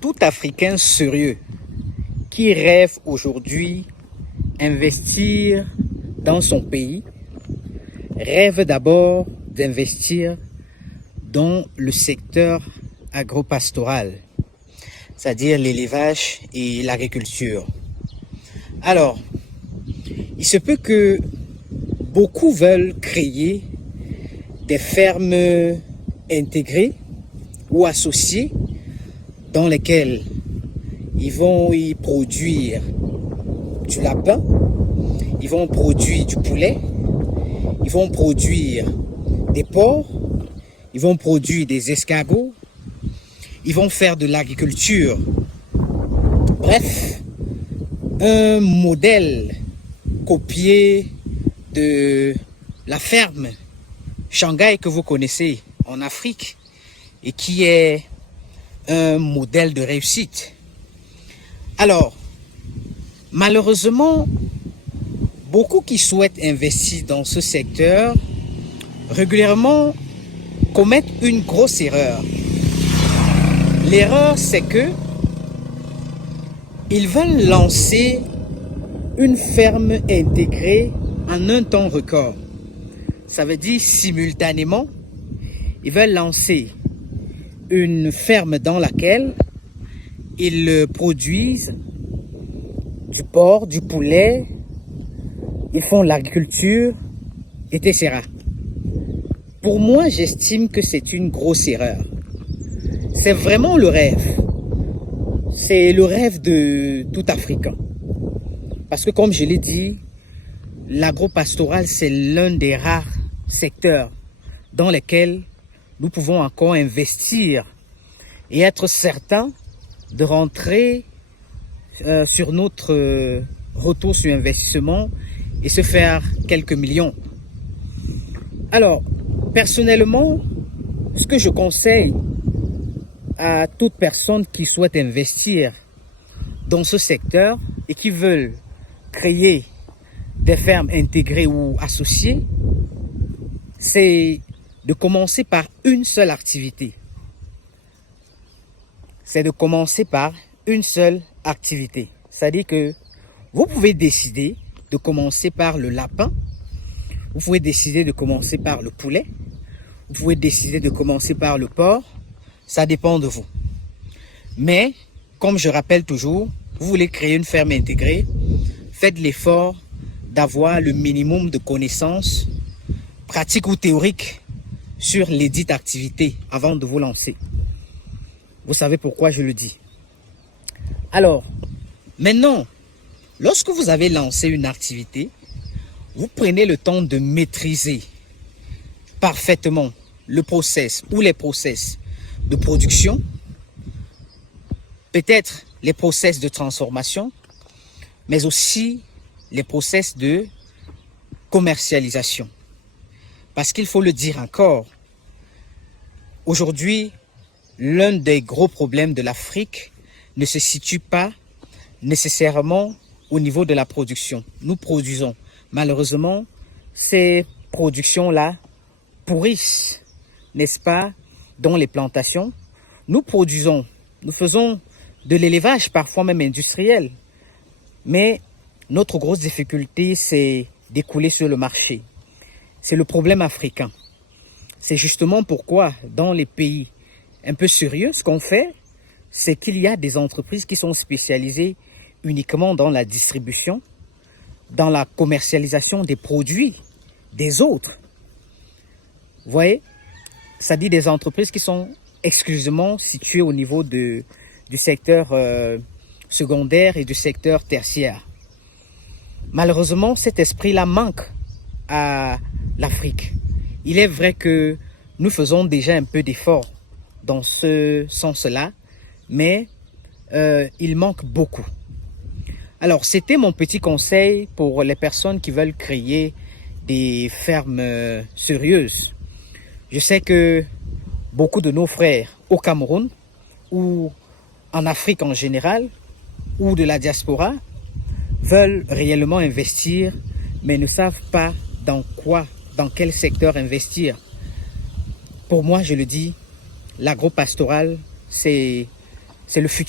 Tout Africain sérieux qui rêve aujourd'hui d'investir dans son pays rêve d'abord d'investir dans le secteur agropastoral, c'est-à-dire l'élevage et l'agriculture. Alors, il se peut que beaucoup veulent créer des fermes intégrées ou associées dans lesquelles ils vont y produire du lapin, ils vont produire du poulet, ils vont produire des porcs, ils vont produire des escargots, ils vont faire de l'agriculture. Bref, un modèle copié de la ferme Shanghai que vous connaissez en Afrique et qui est un modèle de réussite. Alors, malheureusement, beaucoup qui souhaitent investir dans ce secteur régulièrement commettent une grosse erreur. L'erreur, c'est que ils veulent lancer une ferme intégrée en un temps record. Ça veut dire simultanément, ils veulent lancer une ferme dans laquelle ils produisent du porc, du poulet, ils font l'agriculture, etc. Pour moi, j'estime que c'est une grosse erreur. C'est vraiment le rêve. C'est le rêve de tout Africain. Parce que comme je l'ai dit, l'agropastoral, c'est l'un des rares secteurs dans lesquels nous pouvons encore investir et être certains de rentrer sur notre retour sur investissement et se faire quelques millions. Alors, personnellement, ce que je conseille à toute personne qui souhaite investir dans ce secteur et qui veulent créer des fermes intégrées ou associées, c'est de commencer par une seule activité. C'est de commencer par une seule activité. C'est-à-dire que vous pouvez décider de commencer par le lapin, vous pouvez décider de commencer par le poulet, vous pouvez décider de commencer par le porc, ça dépend de vous. Mais, comme je rappelle toujours, vous voulez créer une ferme intégrée, faites l'effort d'avoir le minimum de connaissances, pratiques ou théoriques, sur les dites activités avant de vous lancer. Vous savez pourquoi je le dis. Alors, maintenant, lorsque vous avez lancé une activité, vous prenez le temps de maîtriser parfaitement le process ou les process de production, peut-être les process de transformation, mais aussi les process de commercialisation. Parce qu'il faut le dire encore, aujourd'hui, l'un des gros problèmes de l'Afrique ne se situe pas nécessairement au niveau de la production. Nous produisons. Malheureusement, ces productions-là pourrissent, n'est-ce pas, dans les plantations. Nous produisons, nous faisons de l'élevage, parfois même industriel. Mais notre grosse difficulté, c'est d'écouler sur le marché. C'est le problème africain. C'est justement pourquoi, dans les pays un peu sérieux, ce qu'on fait, c'est qu'il y a des entreprises qui sont spécialisées uniquement dans la distribution, dans la commercialisation des produits des autres. Vous voyez, ça dit des entreprises qui sont exclusivement situées au niveau du secteur secondaire et du secteur tertiaire. Malheureusement, cet esprit-là manque à l'Afrique. Il est vrai que nous faisons déjà un peu d'efforts dans ce sens-là, mais il manque beaucoup. Alors, c'était mon petit conseil pour les personnes qui veulent créer des fermes sérieuses. Je sais que beaucoup de nos frères au Cameroun ou en Afrique en général ou de la diaspora veulent réellement investir, mais ne savent pas dans quel secteur investir. Pour moi, je le dis, l'agropastoral, c'est le futur.